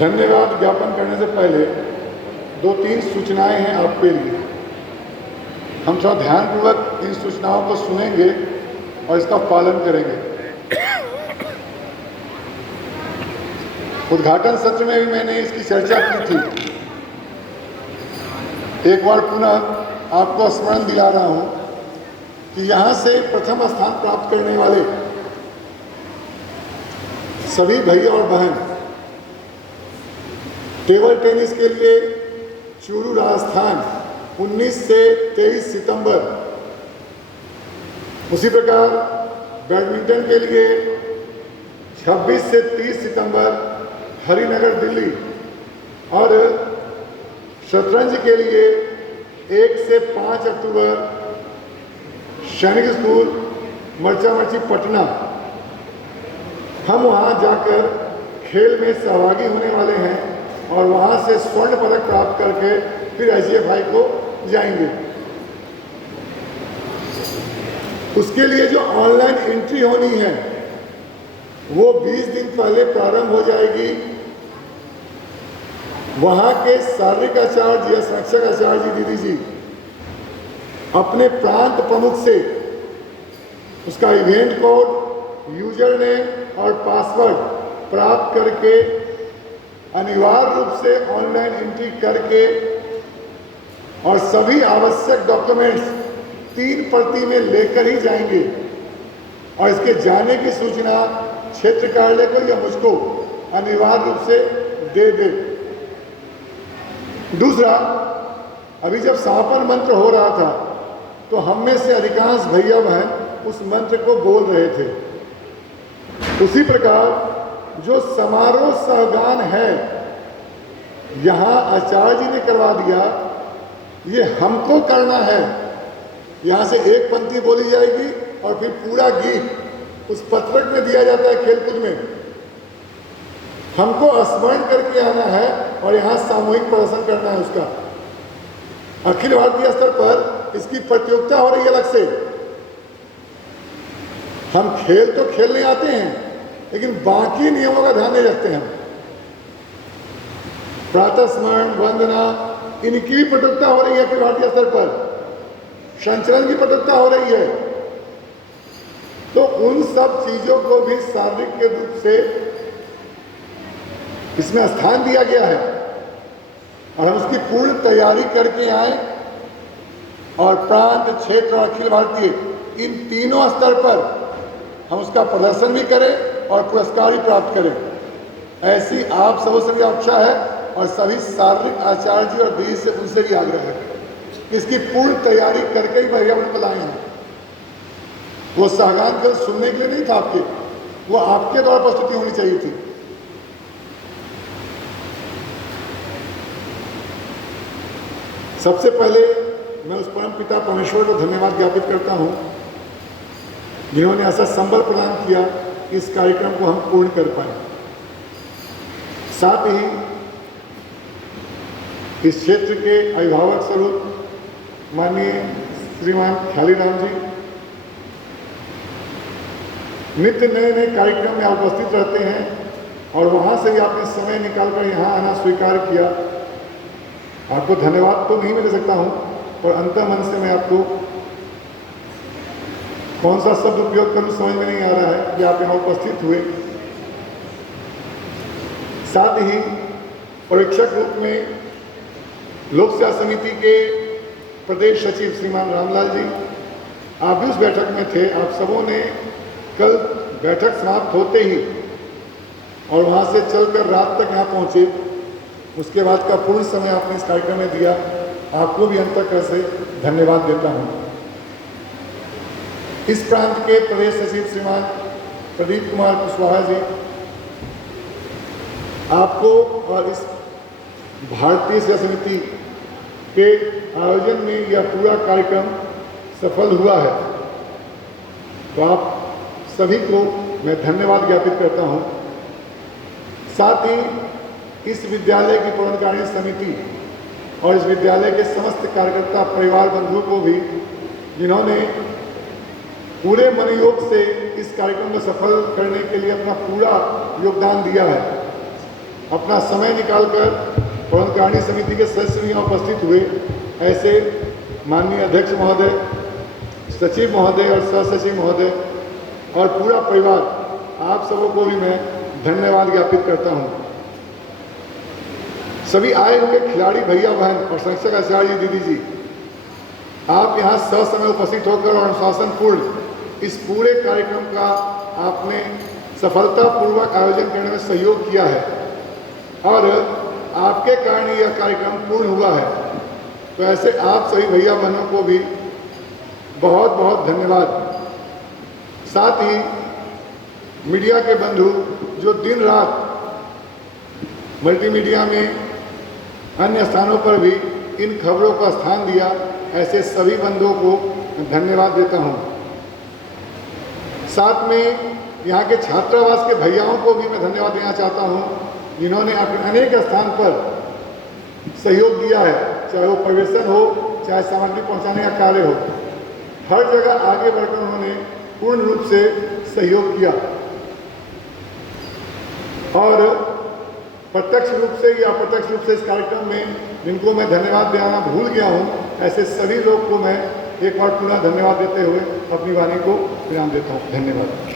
धन्यवाद ज्ञापन करने से पहले 2-3 सूचनाएं हैं आपके लिए। हम थोड़ा ध्यानपूर्वक इन सूचनाओं को सुनेंगे और इसका पालन करेंगे। उद्घाटन सत्र में भी मैंने इसकी चर्चा की थी। एक बार पुनः आपको स्मरण दिला रहा हूं कि यहां से प्रथम स्थान प्राप्त करने वाले सभी भैया और बहन टेबल टेनिस के लिए चूरू राजस्थान 19 से 23 सितंबर, उसी प्रकार बैडमिंटन के लिए 26 से 30 सितंबर हरिनगर दिल्ली और शतरंज के लिए 1 से 5 अक्टूबर सैनिक स्कूल मर्चामर्ची पटना। हम वहां जाकर खेल में सहभागी होने वाले हैं और वहां से स्वर्ण पदक प्राप्त करके फिर IGFI को जाएंगे। उसके लिए जो ऑनलाइन एंट्री होनी है वो 20 दिन पहले प्रारंभ हो जाएगी। वहां के शारीरिक आचार्य या संरक्षक आचार्य जी, दीदी जी अपने प्रांत प्रमुख से उसका इवेंट कोड, यूजर नेम और पासवर्ड प्राप्त करके अनिवार्य रूप से ऑनलाइन एंट्री करके और सभी आवश्यक डॉक्यूमेंट्स 3 प्रति में लेकर ही जाएंगे और इसके जाने की सूचना क्षेत्र कार्यालय को या मुझको अनिवार्य रूप से दे दे। दूसरा, अभी जब समापन मंत्र हो रहा था तो हम में से अधिकांश भैया बहन उस मंत्र को बोल रहे थे। उसी प्रकार जो समारोह सहगान है यहाँ आचार्य जी ने करवा दिया, ये हमको करना है। यहाँ से एक पंक्ति बोली जाएगी और फिर पूरा गीत उस पत्रक में दिया जाता है खेलकूद में। हमको स्मरण करके आना है और यहाँ सामूहिक प्रदर्शन करना है उसका। अखिल भारतीय स्तर पर इसकी प्रतियोगिता हो रही है अलग से। हम खेल तो खेलने आते हैं लेकिन बाकी नियमों का ध्यान नहीं रखते हैं। प्रातः स्मरण, वंदना, इनकी भी प्रतियोगिता हो रही है अखिल भारतीय स्तर पर। संचलन की प्रतियोगिता हो रही है। तो उन सब चीजों को भी शारीरिक के रूप से इसमें स्थान दिया गया है और हम उसकी पूर्ण तैयारी करके आए और प्रांत, क्षेत्र और अखिल भारतीय इन तीनों स्तर पर हम उसका प्रदर्शन भी करें और पुरस्कार भी प्राप्त करें। ऐसी आप सबों से भी अपेक्षा है और सभी शारीरिक आचार्य जी और दीदी से उनसे भी आग्रह है कि इसकी पूर्ण तैयारी करके ही भैया उनको लाए हैं। वो सहगान कर सुनने के लिए नहीं था आपके, वो आपके द्वारा प्रस्तुति होनी चाहिए थी। सबसे पहले मैं उस परम पिता परमेश्वर को धन्यवाद ज्ञापित करता हूं जिन्होंने ऐसा संबल प्रदान किया कि इस कार्यक्रम को हम पूर्ण कर पाए। साथ ही इस क्षेत्र के अभिभावक स्वरूप माननीय श्रीमान ख्यालीराम जी नित्य नए नए कार्यक्रम में उपस्थित रहते हैं और वहां से ही आपने समय निकालकर यहाँ आना स्वीकार किया। आपको धन्यवाद तो नहीं मिल सकता हूँ और अंतर्मन से मैं आपको कौन सा शब्द उपयोग करूँ समझ में नहीं आ रहा है कि आप यहाँ उपस्थित हुए। साथ ही परीक्षक रूप में लोक सेवा समिति के प्रदेश सचिव श्रीमान रामलाल जी, आप भी उस बैठक में थे। आप सबों ने कल बैठक समाप्त होते ही और वहाँ से चलकर रात तक यहाँ पहुँचे, उसके बाद का पूर्ण समय आपने इस कार्यक्रम में दिया। आपको भी अंतःकरण से धन्यवाद देता हूँ। इस प्रांत के प्रदेश सचिव श्रीमान प्रदीप कुमार कुशवाहा जी, आपको और इस भारतीय सेवा समिति के आयोजन में यह पूरा कार्यक्रम सफल हुआ है, तो आप सभी को मैं धन्यवाद ज्ञापित करता हूँ। साथ ही इस विद्यालय की प्रबंधकारिणी समिति और इस विद्यालय के समस्त कार्यकर्ता परिवार बंधुओं को भी, जिन्होंने पूरे मनोयोग से इस कार्यक्रम को सफल करने के लिए अपना पूरा योगदान दिया है। अपना समय निकालकर पौधकारिणी समिति के सदस्य भी यहाँ उपस्थित हुए, ऐसे माननीय अध्यक्ष महोदय, सचिव महोदय और सहसचिव महोदय और पूरा परिवार, आप सबों को भी मैं धन्यवाद ज्ञापित करता हूँ। सभी आए हुए खिलाड़ी भैया बहन और संरक्षक आचार्य जी, दीदी जी, आप यहाँ ससमय उपस्थित होकर और अनुशासनपूर्ण इस पूरे कार्यक्रम का आपने सफलतापूर्वक आयोजन करने में सहयोग किया है और आपके कारण यह कार्यक्रम पूर्ण हुआ है। तो ऐसे आप सभी भैया बहनों को भी बहुत बहुत धन्यवाद। साथ ही मीडिया के बंधु जो दिन रात मल्टीमीडिया में अन्य स्थानों पर भी इन खबरों का स्थान दिया, ऐसे सभी बंधुओं को धन्यवाद देता हूँ। साथ में यहाँ के छात्रावास के भैयाओं को भी मैं धन्यवाद देना चाहता हूँ, जिन्होंने अनेक स्थान पर सहयोग दिया है, चाहे वो प्रवेशन हो, चाहे सामग्री पहुँचाने का कार्य हो, हर जगह आगे बढ़कर उन्होंने पूर्ण रूप से सहयोग किया। और प्रत्यक्ष रूप से या अप्रत्यक्ष रूप से इस कार्यक्रम में जिनको मैं धन्यवाद देना भूल गया हूँ, ऐसे सभी लोग को मैं एक बार पुनः धन्यवाद देते हुए अपनी वाणी को विराम देता हूँ। धन्यवाद।